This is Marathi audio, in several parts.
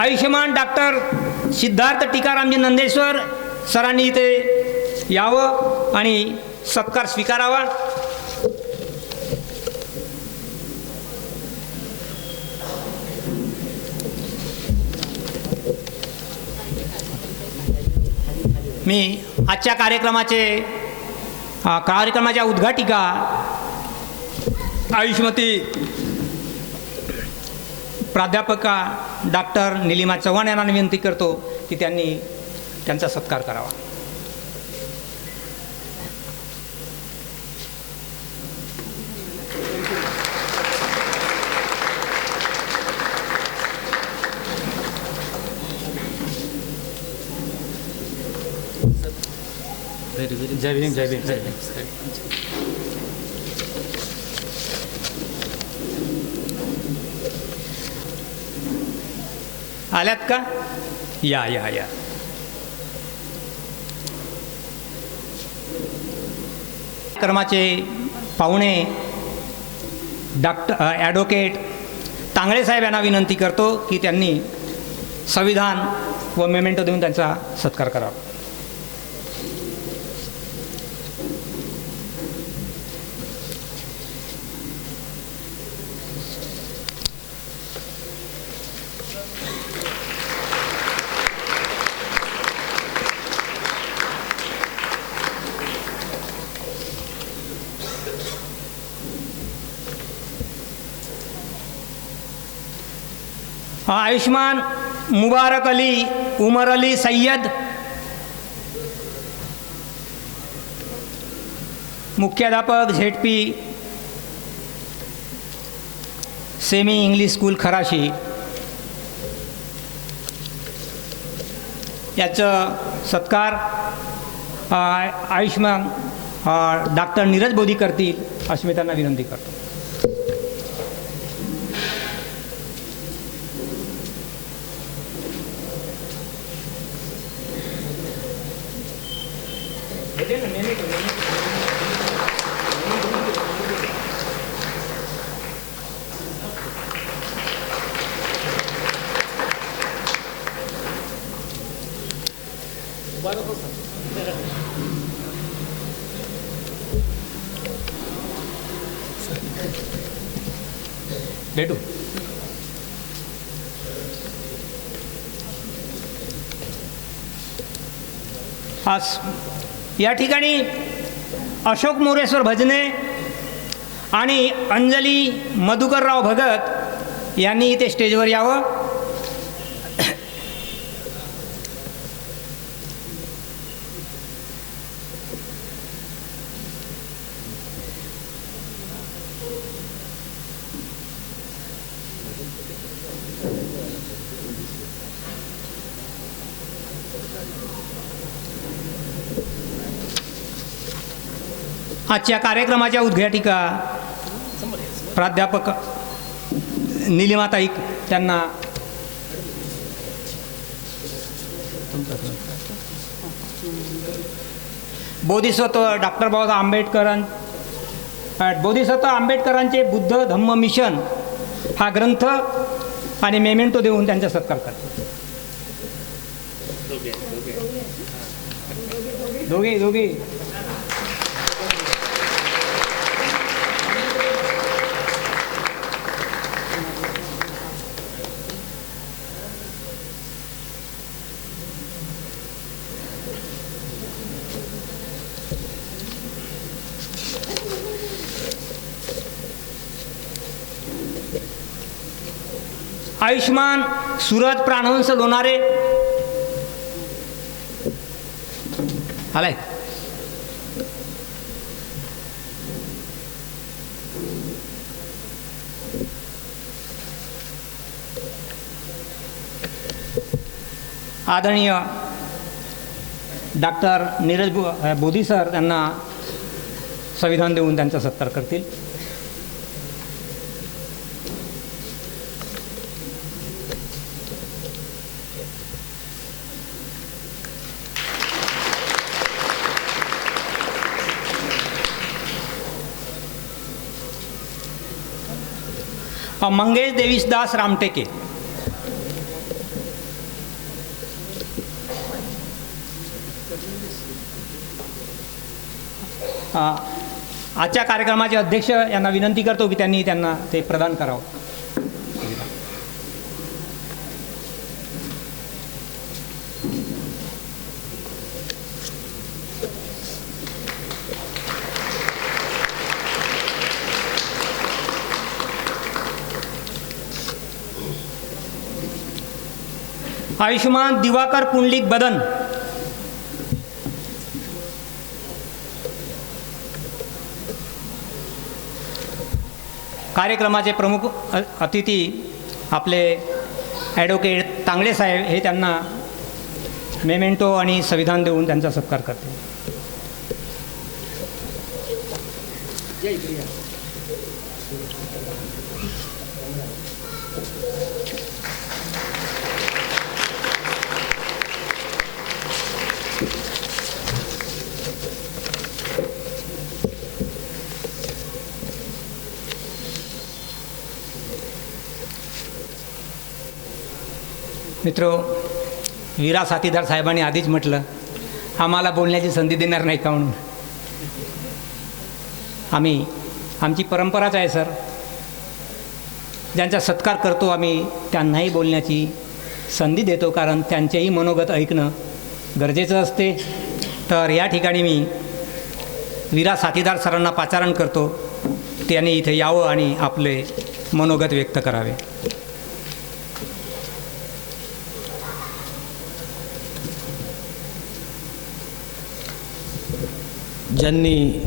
आयुष्यमान डॉक्टर सिद्धार्थ टीकारामजी नंदेश्वर सरांनी इथे यावं आणि सत्कार स्वीकारावा. मी आजच्या कार्यक्रमाच्या उद्घाटिका आयुष्मती प्राध्यापका डॉक्टर निलिमा चव्हाण यांना विनंती करतो की त्यांनी त्यांचा सत्कार करावा. जय भीम जय भीम जय भीम. आल्यात का? या या या. कार्यक्रमाचे पाहुणे ॲडव्होकेट तांगळे साहेब यांना विनंती करतो की त्यांनी संविधान व मेमेंटो देऊन त्यांचा सत्कार करावा. आयुष्मान मुबारक अली उमर अली सय्यद, मुख्याध्यापक ZP semi English school Kharashi, याचं सत्कार आयुष्मान डॉक्टर नीरज बोधी करतील अशी मी त्यांना विनंती करतो. भेटू. आज या ठिकाणी अशोक मोरेश्वर भजने आणि अंजली मधुकरराव भगत यांनी इथे स्टेजवर यावं. आजच्या कार्यक्रमाच्या उद्घाटिका प्राध्यापक निलिमाताई त्यांना बोधिसत्व डॉक्टर बाबासाहेब आंबेडकरांचे बुद्ध धम्म मिशन हा ग्रंथ आणि मेमेंटो देऊन त्यांचा सत्कार करतात. दोघे आयुष्मान सूरज प्राणवंश लोणारे आलाय. आदरणीय डॉक्टर नीरज बोधी सर त्यांना संविधान देऊन त्यांचा सत्कार करतील. मंगेश देवीसदास रामटेके. आजच्या कार्यक्रमाचे अध्यक्ष यांना विनंती करतो की त्यांनी त्यांना ते प्रदान करावं. आयुष्मान दिवाकर पुंडलिक बदन. कार्यक्रमाचे प्रमुख अतिथी आपले ॲडव्होकेट तांगडे साहेब हे त्यांना मेमेंटो आणि संविधान देऊन त्यांचा सत्कार करते. मित्रो, वीरा साथीदार साहेबांनी आधीच म्हटलं आम्हाला बोलण्याची संधी देणार नाही का म्हणून. आमची परंपराच आहे सर, ज्यांचा सत्कार करतो आम्ही त्यांनाही बोलण्याची संधी देतो, कारण त्यांचेही मनोगत ऐकणं गरजेचं असते. तर या ठिकाणी मी वीरा साथीदार सरांना पाचारण करतो, त्यांनी इथे यावं आणि आपले मनोगत व्यक्त करावे. ज्यांनी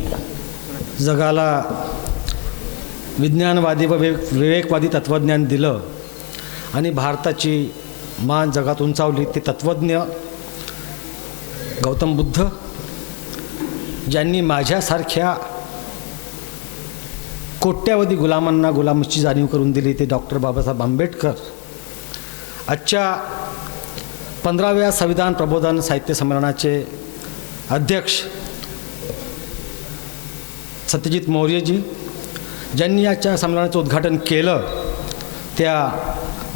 जगाला विज्ञानवादी व विवेकवादी तत्त्वज्ञान दिलं आणि भारताची मान जगात उंचावली ते तत्त्वज्ञ गौतम बुद्ध. ज्यांनी माझ्यासारख्या कोट्यावधी गुलामांना गुलामीची जाणीव करून दिली ते डॉक्टर बाबासाहेब आंबेडकर. आजच्या 15व्या संविधान प्रबोधन साहित्य संमेलनाचे अध्यक्ष सत्यजित मौर्यजी. ज्यांनी याच्या संमेलनाचं उद्घाटन केलं त्या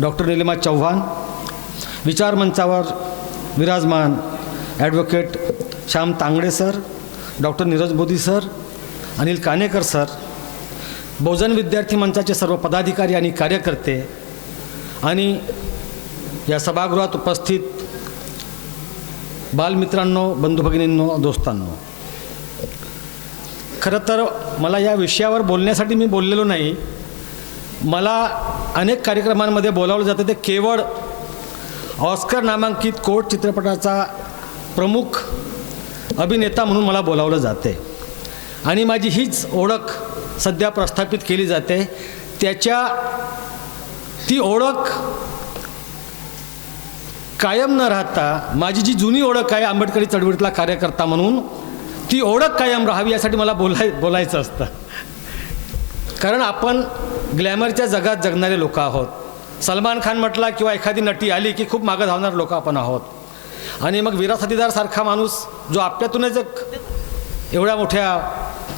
डॉक्टर निलिमा चव्हाण. विचारमंचावर विराजमान advocate Shyam Tangde sir, doctor Neeraj Bodhi sir, Anil Kanekar sir, बहुजन विद्यार्थी मंचाचे सर्व पदाधिकारी आणि कार्यकर्ते आणि या सभागृहात उपस्थित बालमित्रांनो, बंधुभगिनींनो, दोस्तांनो, खरं तर मला या विषयावर बोलण्यासाठी मी बोललेलो नाही. मला अनेक कार्यक्रमांमध्ये बोलावलं जातं ते केवळ ऑस्कर नामांकित कोर्ट चित्रपटाचा प्रमुख अभिनेता म्हणून मला बोलावलं जाते आणि माझी हीच ओळख सध्या प्रस्थापित केली जाते. ती ओळख कायम न राहता माझी जी जुनी ओळख आहे आंबेडकरी चळवळीतला कार्यकर्ता म्हणून, ती ओळख कायम राहावी यासाठी मला बोलायचं असतं. कारण आपण ग्लॅमरच्या जगात जगणारे लोक आहोत. सलमान खान म्हटला किंवा एखादी नटी आली की खूप मागं धावणारे लोक आपण आहोत. आणि मग वीरा साथीदारसारखा माणूस जो आपल्यातूनच एवढ्या मोठ्या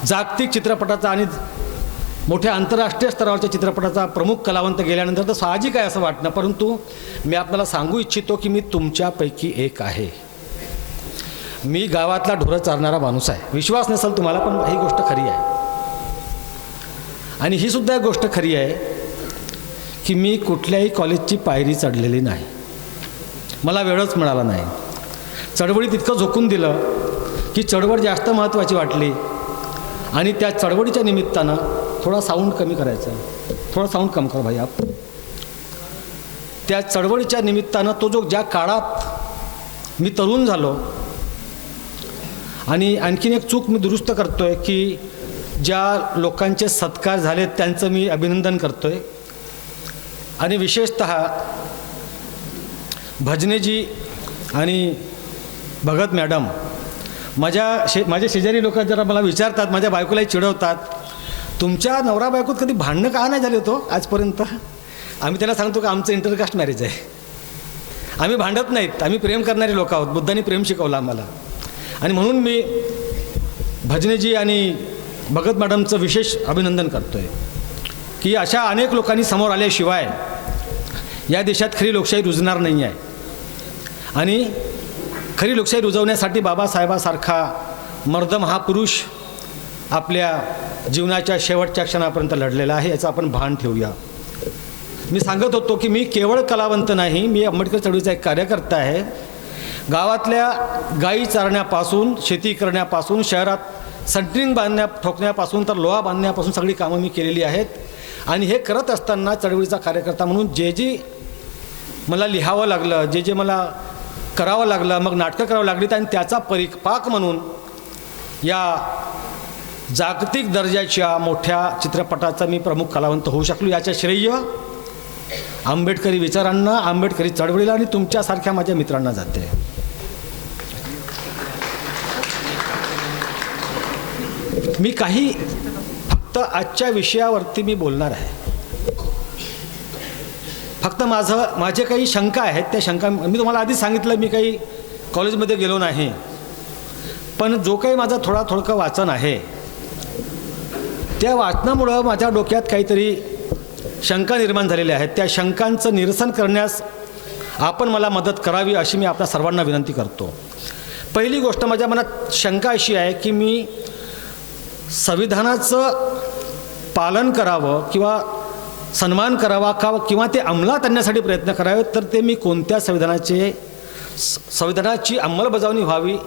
जागतिक चित्रपटाचा आणि मोठ्या आंतरराष्ट्रीय स्तरावरच्या चित्रपटाचा प्रमुख कलावंत गेल्यानंतर तर साहजिक आहे असं वाटणं. परंतु मी आपल्याला सांगू इच्छितो की मी तुमच्यापैकी एक आहे. मी गावातला ढोरं चारणारा माणूस आहे. विश्वास नसेल तुम्हाला, पण ही गोष्ट खरी आहे. आणि ही सुद्धा एक गोष्ट खरी आहे की मी कुठल्याही कॉलेजची पायरी चढलेली नाही. मला वेळच मिळाला नाही. चळवळीत इतकं झोकून दिलं की चळवळ जास्त महत्त्वाची वाटली आणि त्या चळवळीच्या निमित्तानं थोडा साऊंड कमी करायचा, थोडा साऊंड कम कर भाई आप. त्या चळवळीच्या निमित्तानं तो जो ज्या काळात मी तरुण झालो, आणि आणखीन एक चूक मी दुरुस्त करतो आहे की ज्या लोकांचे सत्कार झाले त्यांचं मी अभिनंदन करतो आहे. आणि विशेषतः भजनेजी आणि भगत मॅडम माझे शेजारी लोक जरा मला विचारतात, माझ्या बायकोलाही चिडवतात, तुमच्या नवरा बायकोत कधी भांडणं का नाही झाले होतो आजपर्यंत. आम्ही त्याला सांगतो की आमचं इंटरकास्ट मॅरेज आहे, आम्ही भांडत नाहीत, आम्ही प्रेम करणारे लोक आहोत. बुद्धांनी प्रेम शिकवलं आम्हाला. आणि म्हणून मी भजनेजी आणि भगत मॅडमचं विशेष अभिनंदन करतो आहे की अशा अनेक लोकांनी समोर आल्याशिवाय या देशात खरी लोकशाही रुजणार नाही आहे. आणि खरी लोकशाही रुजवण्यासाठी बाबासाहेबासारखा मर्द महापुरुष आपल्या जीवनाच्या शेवटच्या क्षणापर्यंत लढलेला आहे, याचं आपण भान ठेवूया. मी सांगत होतो की मी केवळ कलावंत नाही, मी आंबेडकर चळवळीचा एक कार्यकर्ता आहे. गावातल्या गायी चारण्यापासून, शेती करण्यापासून, शहरात सेंट्रिंग ठोकण्यापासून तर लोहा बांधण्यापासून सगळी कामं मी केलेली आहेत. आणि हे करत असताना चळवळीचा कार्यकर्ता म्हणून जे मला लिहावं लागलं, जे मला करावं लागलं, मग नाटकं करावं लागली, आणि त्याचा परिपाक म्हणून या जागतिक दर्जाच्या मोठ्या चित्रपटाचा मी प्रमुख कलावंत होऊ शकलो. याचं श्रेय आंबेडकरी विचारांना, आंबेडकरी चळवळीला आणि तुमच्यासारख्या माझ्या मित्रांना जाते. मी काही फक्त आजच्या विषयावरती मी बोलणार आहे. फक्त माझे काही शंका आहेत, त्या शंका मी तुम्हाला आधीच सांगितलं, मी काही कॉलेजमध्ये गेलो नाही, पण जो काही माझा थोडकं वाचन आहे, त्या वाचनामुळं माझ्या डोक्यात काहीतरी शंका निर्माण झालेल्या आहेत. त्या शंकांचं निरसन करण्यास आपण मला मदत करावी अशी मी आपल्या सर्वांना विनंती करतो. पहिली गोष्ट, माझ्या मनात शंका अशी आहे की मी संविधानाचं पालन करावं किंवा सन्मान करावा किंवा ते अंमलात आणण्यासाठी प्रयत्न करावे, तर ते मी कोणत्या संविधानाची अंमलबजावणी व्हावी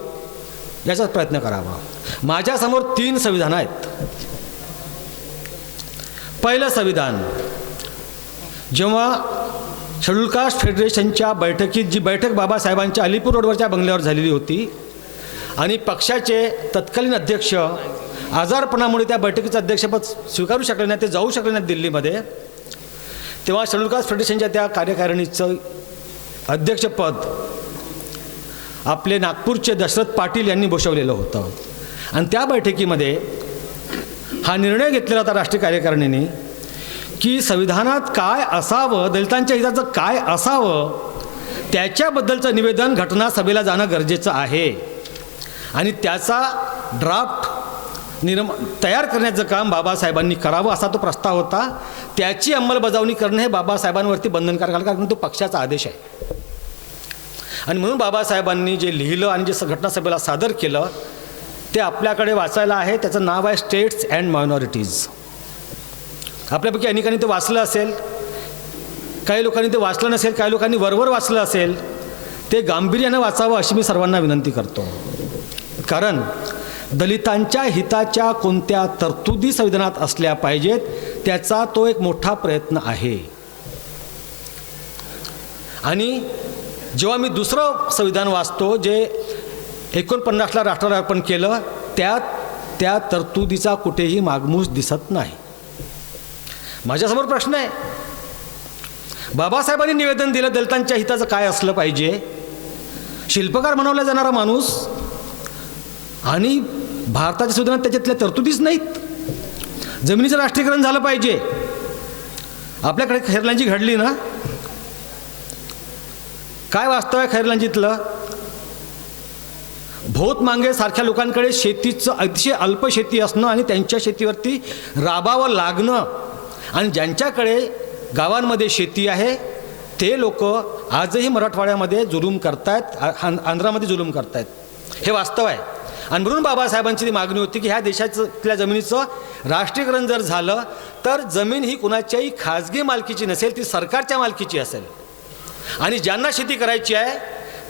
याचा प्रयत्न करावा. माझ्यासमोर 3 संविधानं आहेत. पहिलं संविधान, जेव्हा शेड्यूल कास्ट फेडरेशनच्या बैठकीत, जी बैठक बाबासाहेबांच्या अलीपूर रोडवरच्या बंगल्यावर झालेली होती आणि पक्षाचे तत्कालीन अध्यक्ष आजारपणामुळे त्या बैठकीचं अध्यक्षपद स्वीकारू शकले नाही, ते जाऊ शकले नाहीत दिल्लीमध्ये, तेव्हा शेड्यूल कास्ट फेडरेशनच्या त्या कार्यकारिणीचं अध्यक्षपद आपले नागपूरचे दशरथ पाटील यांनी भूषवलेलं होतं. आणि त्या बैठकीमध्ये हा निर्णय घेतलेला होता राष्ट्रीय कार्यकारिणीने की संविधानात काय असावं, दलितांच्या हिताचं काय असावं, त्याच्याबद्दलचं निवेदन घटनासभेला जाणं गरजेचं आहे. आणि त्याचा ड्राफ्ट तयार करण्याचं काम बाबासाहेबांनी करावं असा तो प्रस्ताव होता. त्याची अंमलबजावणी करणं हे बाबासाहेबांवरती बंधनकारक आहे, कारण तो पक्षाचा आदेश आहे. आणि म्हणून बाबासाहेबांनी जे लिहिलं आणि जे घटनासभेला सादर केलं ते आपल्याकडे वाचायला आहे. त्याचं नाव आहे स्टेट्स अँड मायनॉरिटीज. आपल्यापैकी अनेकांनी ते वाचलं असेल, काही लोकांनी ते वाचलं नसेल, काही लोकांनी वरवर वाचलं असेल. ते गांभीर्यानं वाचावं अशी मी सर्वांना विनंती करतो. कारण दलितांच्या हिताच्या कोणत्या तरतुदी संविधानात असल्या पाहिजेत त्याचा तो एक मोठा प्रयत्न आहे. आणि जेव्हा मी दुसरं संविधान वाचतो, जे 49ला राष्ट्राला अर्पण केलं, त्या तरतुदीचा कुठेही मागमूस दिसत नाही. माझ्यासमोर प्रश्न आहे, बाबासाहेबांनी निवेदन दिलं दलितांच्या हिताचं काय असलं पाहिजे, शिल्पकार बनवला जाणारा माणूस, आणि भारताच्या संविधानात त्याच्यातल्या तरतुदीच नाहीत. जमिनीचं राष्ट्रीयकरण झालं पाहिजे. आपल्याकडे खैरलांजी घडली ना, काय वास्तव आहे खैरलांजीतलं? भोत मांगे सारख्या लोकांकडे शेतीचं अतिशय अल्प शेती असणं आणि त्यांच्या शेतीवरती राबावं लागणं, आणि ज्यांच्याकडे गावांमध्ये शेती आहे ते लोक आजही मराठवाड्यामध्ये जुलूम करतायत, आंध्रामध्ये जुलूम करतायत. हे वास्तव आहे. आणि म्हणून बाबासाहेबांची ती मागणी होती की ह्या देशातल्या जमिनीचं राष्ट्रीयकरण जर झालं तर जमीन ही कुणाच्याही खाजगी मालकीची नसेल, ती सरकारच्या मालकीची असेल. आणि ज्यांना शेती करायची आहे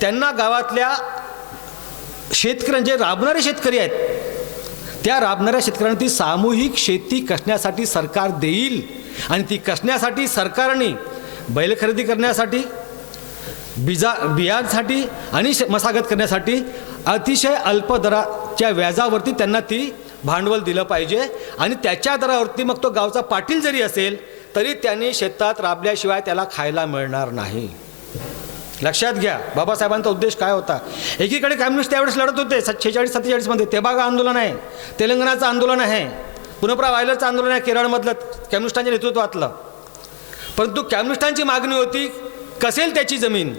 त्यांना गावातल्या जे राबणारे शेतकरी आहेत त्या राबणाऱ्या शेतकऱ्यांना ती सामूहिक शेती कसण्यासाठी सरकार देईल. आणि ती कसण्यासाठी सरकारने बैल खरेदी करण्यासाठी, बियांसाठी आणि मशागत करण्यासाठी अतिशय अल्प दराच्या व्याजावरती त्यांना ती भांडवल दिलं पाहिजे. आणि त्याच्या दरावरती मग तो गावचा पाटील जरी असेल तरी त्यांनी शेतात राबल्याशिवाय त्याला खायला मिळणार नाही. लक्षात घ्या बाबासाहेबांचा उद्देश काय होता. एकीकडे कम्युनिस्ट त्यावेळेस लढत होते 46-47 तेबागा आंदोलन आहे, तेलंगणाचं आंदोलन आहे, पुनप्रा वायलरचं आंदोलन आहे केरळमधलं कम्युनिस्टांच्या नेतृत्वातलं. परंतु कम्युनिस्टांची मागणी होती कसेल त्याची जमीन,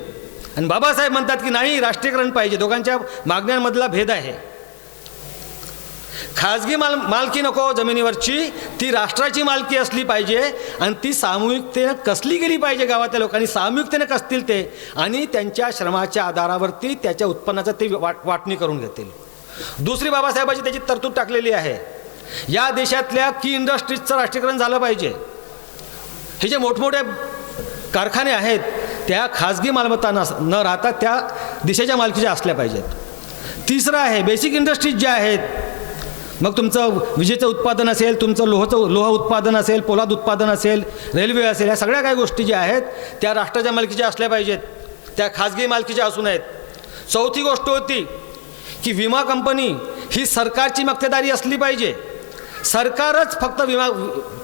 आणि बाबासाहेब म्हणतात की नाही, राष्ट्रीयकरण पाहिजे. दोघांच्या मागण्यांमधला भेद आहे. खाजगी मालकी नको जमिनीवरची, ती राष्ट्राची मालकी असली पाहिजे आणि ती सामूहिकतेनं कसली गेली पाहिजे. गावातल्या लोकांनी सामूहिकतेनं कसतील ते, आणि त्यांच्या श्रमाच्या आधारावरती त्याच्या उत्पन्नाचं ते वाटणी करून घेतील. दुसरी बाबासाहेबांची त्याची तरतूद टाकलेली आहे या देशातल्या की इंडस्ट्रीजचं राष्ट्रीयकरण झालं पाहिजे. हे जे मोठमोठे कारखाने आहेत त्या खाजगी मालमत्ता न राहता त्या देशाच्या मालकीच्या असल्या पाहिजेत. तिसरं आहे बेसिक इंडस्ट्रीज ज्या आहेत, मग तुमचं विजेचं उत्पादन असेल, तुमचं लोह उत्पादन असेल, पोलाद उत्पादन असेल, रेल्वे असेल, या सगळ्या काही गोष्टी ज्या आहेत त्या राष्ट्राच्या मालकीच्या असल्या पाहिजेत, त्या खाजगी मालकीच्या असू नयेत. चौथी गोष्ट होती की विमा कंपनी ही सरकारची मक्तेदारी असली पाहिजे. सरकारच फक्त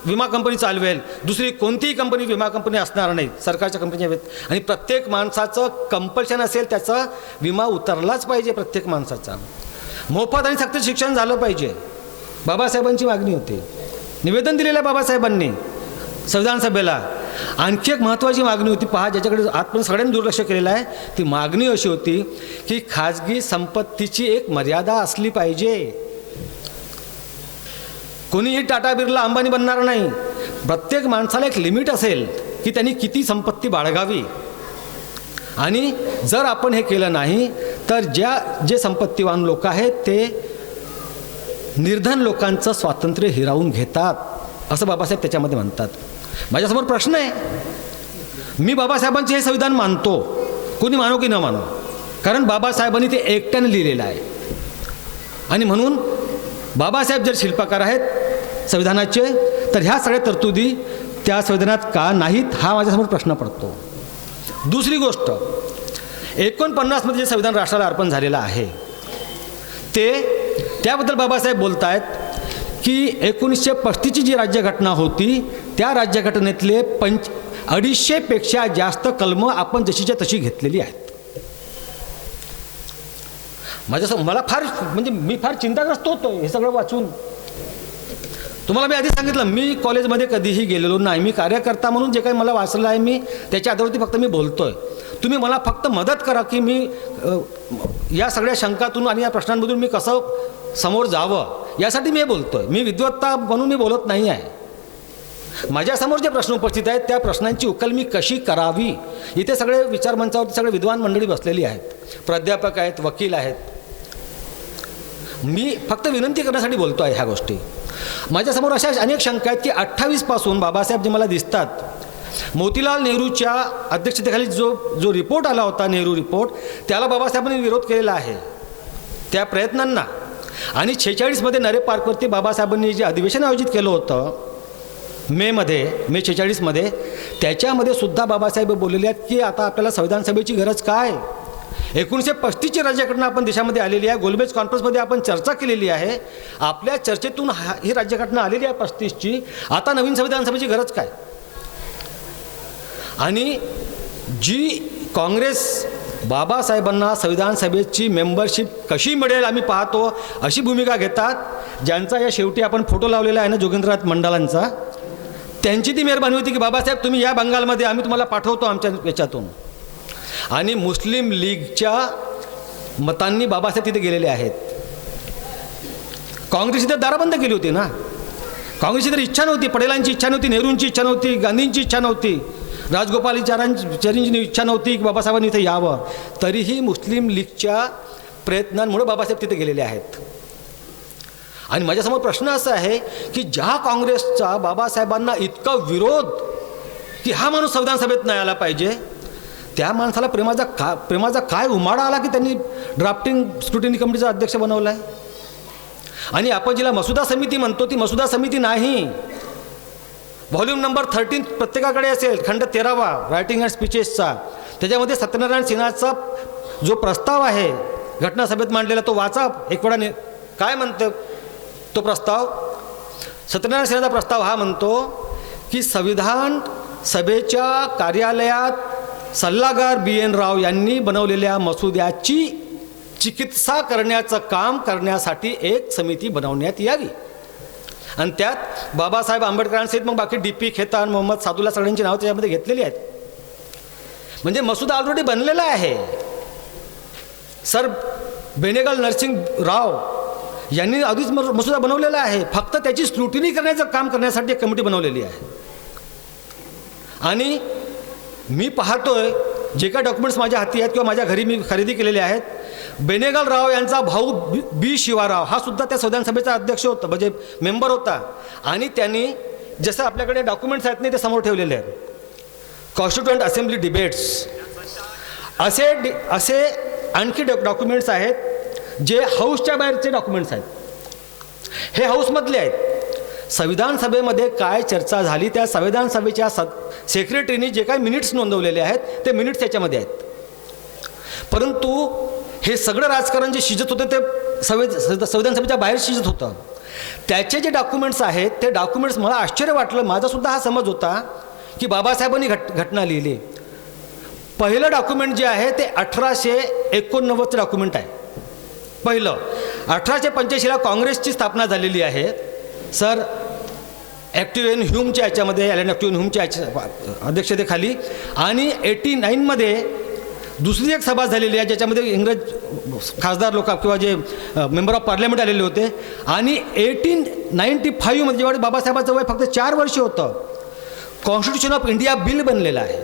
विमा कंपनी चालवेल, दुसरी कोणतीही कंपनी विमा कंपनी असणार नाही सरकारच्या कंपनीच्या. आणि प्रत्येक माणसाचं कंपल्शन असेल, त्याचा विमा उतरलाच पाहिजे प्रत्येक माणसाचा. मोफत आणि सक्त शिक्षण झालं पाहिजे. बाबासाहेबांची मागणी होती, निवेदन दिलेलं बाबासाहेबांनी संविधान सभेला. आणखी एक महत्त्वाची मागणी होती, पहा, ज्याच्याकडे आजपर्यंत सगळ्यांनी दुर्लक्ष केलेलं आहे. ती मागणी अशी होती की खाजगी संपत्तीची एक मर्यादा असली पाहिजे. कोणीही टाटा बिर्ला अंबानी बनणार नाही. प्रत्येक माणसाला एक लिमिट असेल की त्यांनी किती संपत्ती बाळगावी. आणि जर आपण हे केलं नाही तर जे संपत्तीवान लोक आहेत ते निर्धन लोकांचं स्वातंत्र्य हिरावून घेतात, असं बाबासाहेब त्याच्यामध्ये म्हणतात. माझ्यासमोर प्रश्न आहे, मी बाबासाहेबांचे हे संविधान मानतो, कोणी मानो की न मानो, कारण बाबासाहेबांनी ते एकट्याने लिहिलेलं आहे. आणि म्हणून बाबासाहेब जर शिल्पकार आहेत संविधानाचे, तर ह्या सगळ्या तरतुदी त्या संविधानात का नाहीत, हा माझ्यासमोर प्रश्न पडतो. दुसरी गोष्ट, 49मध्ये जे संविधान राष्ट्राला अर्पण झालेलं आहे त्याबद्दल बाबासाहेब बोलत आहेत की 1935ची जी राज्यघटना होती त्या राज्यघटनेतले 250पेक्षा जास्त कलमं आपण जशीच्या तशी घेतलेली आहेत. मला मी फार चिंताग्रस्त होतो हे सगळं वाचून. तुम्हाला मी आधी सांगितलं, मी कॉलेजमध्ये कधीही गेलेलो नाही. मी कार्यकर्ता म्हणून जे काही मला वाचलं आहे मी त्याच्या आधारावरती फक्त मी बोलतोय. तुम्ही मला फक्त मदत करा की मी या सगळ्या शंकातून आणि या प्रश्नांमधून मी कसं समोर जावं, यासाठी मी हे बोलतोय. मी विद्वत्ता म्हणून मी बोलत नाही आहे. माझ्यासमोर जे प्रश्न उपस्थित आहेत त्या प्रश्नांची उकल मी कशी करावी, इथे सगळे विचारमंचावरती सगळे विद्वान मंडळी बसलेली आहेत, प्राध्यापक आहेत, वकील आहेत. मी फक्त विनंती करण्यासाठी बोलतो आहे ह्या गोष्टी. माझ्यासमोर अशा अनेक शंका आहेत की 28 पासून बाबासाहेब जे मला दिसतात, मोतीलाल नेहरूच्या अध्यक्षतेखाली जो रिपोर्ट आला होता, नेहरू रिपोर्ट, त्याला बाबासाहेबांनी विरोध केलेला आहे त्या प्रयत्नांना. आणि 46मध्ये नरे पार्कवरती बाबासाहेबांनी जे अधिवेशन आयोजित केलं होतं मे 46मध्ये, त्याच्यामध्ये सुद्धा बाबासाहेब बोललेले आहेत की आता आपल्याला संविधान सभेची गरज काय. 1935ची राज्यघटना आपण देशामध्ये आलेली आहे. गोलमेज कॉन्फरन्समध्ये आपण चर्चा केलेली आहे. आपल्या चर्चेतून ही राज्यघटना आलेली आहे 35ची. आता नवीन संविधान सभेची गरज काय. आणि जी काँग्रेस बाबासाहेबांना संविधान सभेची मेंबरशिप कशी मिळेल आम्ही पाहतो अशी भूमिका घेतात, ज्यांचा या शेवटी आपण फोटो लावलेला आहे ना जोगेंद्रनाथ मंडालांचा, त्यांची ती मेहरबानी होती की बाबासाहेब तुम्ही या बंगालमध्ये, आम्ही तुम्हाला पाठवतो आमच्या याच्यातून. आणि मुस्लिम लीगच्या मतांनी बाबासाहेब तिथे गेलेले आहेत. काँग्रेसची तर दाराबंद केली होती ना. काँग्रेसची तर इच्छा नव्हती, पटेलांची इच्छा नव्हती, नेहरूंची इच्छा नव्हती, गांधींची इच्छा नव्हती, राजगोपालाचार्यांची इच्छा नव्हती की बाबासाहेबांनी इथे यावं. तरीही मुस्लिम लीगच्या प्रयत्नांमुळे बाबासाहेब तिथे गेलेले आहेत. आणि माझ्यासमोर प्रश्न असा आहे की ज्या काँग्रेसचा बाबासाहेबांना इतका विरोध की हा माणूस संविधान सभेत नाही आला पाहिजे, त्या माणसाला प्रेमाचा काय उमाडा आला की त्यांनी ड्राफ्टिंग स्क्रुटिनी कमिटीचा अध्यक्ष बनवला आहे. आणि आपण जिला मसुदा समिती म्हणतो ती मसुदा समिती नाही. व्हॉल्यूम नंबर 13 प्रत्येकाकडे असेल, खंड 13वा रायटिंग अँड स्पीचेसचा. त्याच्यामध्ये सत्यनारायण सिन्हाचा जो प्रस्ताव आहे घटनासभेत मांडलेला तो वाचा एक वेळा. काय म्हणतो तो प्रस्ताव? सत्यनारायण सिन्हाचा प्रस्ताव हा म्हणतो की संविधान सभेच्या कार्यालयात सल्लागार BN राव यांनी बनवलेल्या मसुद्याची चिकित्सा करण्याचं काम करण्यासाठी एक समिती बनवण्यात यावी. आणि त्यात बाबासाहेब आंबेडकरांसहित मग बाकी DP खेतान, मोहम्मद सादुल्ला सगळ्यांची नावं त्याच्यामध्ये घेतलेली आहेत. म्हणजे मसुदा ऑलरेडी बनलेला आहे. सर बेनेगल नरसिंग राव यांनी आधीच मसुदा बनवलेला आहे. फक्त त्याची स्क्रुटिनी करण्याचं काम करण्यासाठी एक कमिटी बनवलेली आहे. आणि मी पाहतोय जे काही डॉक्युमेंट्स माझ्या हाती आहेत किंवा माझ्या घरी मी खरेदी केलेले आहेत, बेनेगल राव यांचा भाऊ बी शिवाराव हा सुद्धा त्या संविधान सभेचा अध्यक्ष होता, म्हणजे मेंबर होता. आणि त्यांनी जसं आपल्याकडे डॉक्युमेंट्स आहेत नाही ते समोर ठेवलेले आहेत, कॉन्स्टिट्युएंट असेंब्ली डिबेट्स असे आणखी डॉक्युमेंट्स आहेत जे हाऊसच्या बाहेरचे डॉक्युमेंट्स आहेत. हे हाऊसमधले आहेत. संविधान सभेमध्ये काय चर्चा झाली त्या संविधान सभेच्या सेक्रेटरीने जे काही मिनिट्स नोंदवलेले आहेत ते मिनिट्स त्याच्यामध्ये आहेत. परंतु हे सगळं राजकारण जे शिजत होतं ते संविधान सभेच्या बाहेर शिजत होतं. त्याचे जे डॉक्युमेंट्स आहेत ते डॉक्युमेंट्स मला आश्चर्य वाटलं. माझासुद्धा हा समज होता की बाबासाहेबांनी घटना लिहिली. पहिलं डॉक्युमेंट जे आहे ते 1889चं डॉक्युमेंट आहे. पहिलं 1885ला काँग्रेसची स्थापना झालेली आहे सर ॲक्टिव्ह ह्यूमच्या याच्यामध्ये, ॲलन ॲक्टिव्ह ह्यूमच्या अध्यक्षतेखाली. आणि 89मध्ये दुसरी एक सभा झालेली आहे ज्याच्यामध्ये इंग्रज खासदार लोक किंवा जे मेंबर ऑफ पार्लमेंट आलेले होते. आणि 1895मध्ये जेव्हा बाबासाहेबांचं वय फक्त 4 वर्ष होतं, कॉन्स्टिट्यूशन ऑफ इंडिया बिल बनलेलं आहे.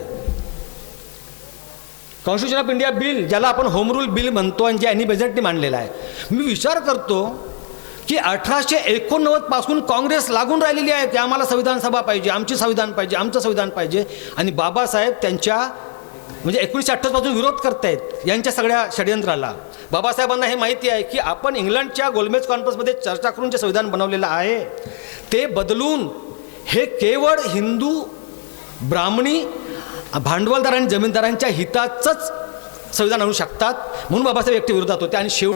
कॉन्स्टिट्यूशन ऑफ इंडिया बिल ज्याला आपण होम रूल बिल म्हणतो आणि जे ॲनी बेझंटने मांडलेलं आहे. मी विचार करतो की 1889 पासून काँग्रेस लागून राहिलेली आहे की आम्हाला संविधान सभा पाहिजे, आमची संविधान पाहिजे, आमचं संविधान पाहिजे. आणि बाबासाहेब त्यांच्या म्हणजे 1928 पासून विरोध करतायत यांच्या सगळ्या षडयंत्राला. बाबासाहेबांना हे माहिती आहे की आपण इंग्लंडच्या गोलमेज कॉन्फरन्समध्ये चर्चा करून जे संविधान बनवलेलं आहे ते बदलून हे केवळ हिंदू ब्राह्मणी भांडवलदार आणि जमीनदारांच्या हिताचंच संविधान आणू शकतात. म्हणून बाबासाहेब एकटे विरोधात होते. आणि शेवटी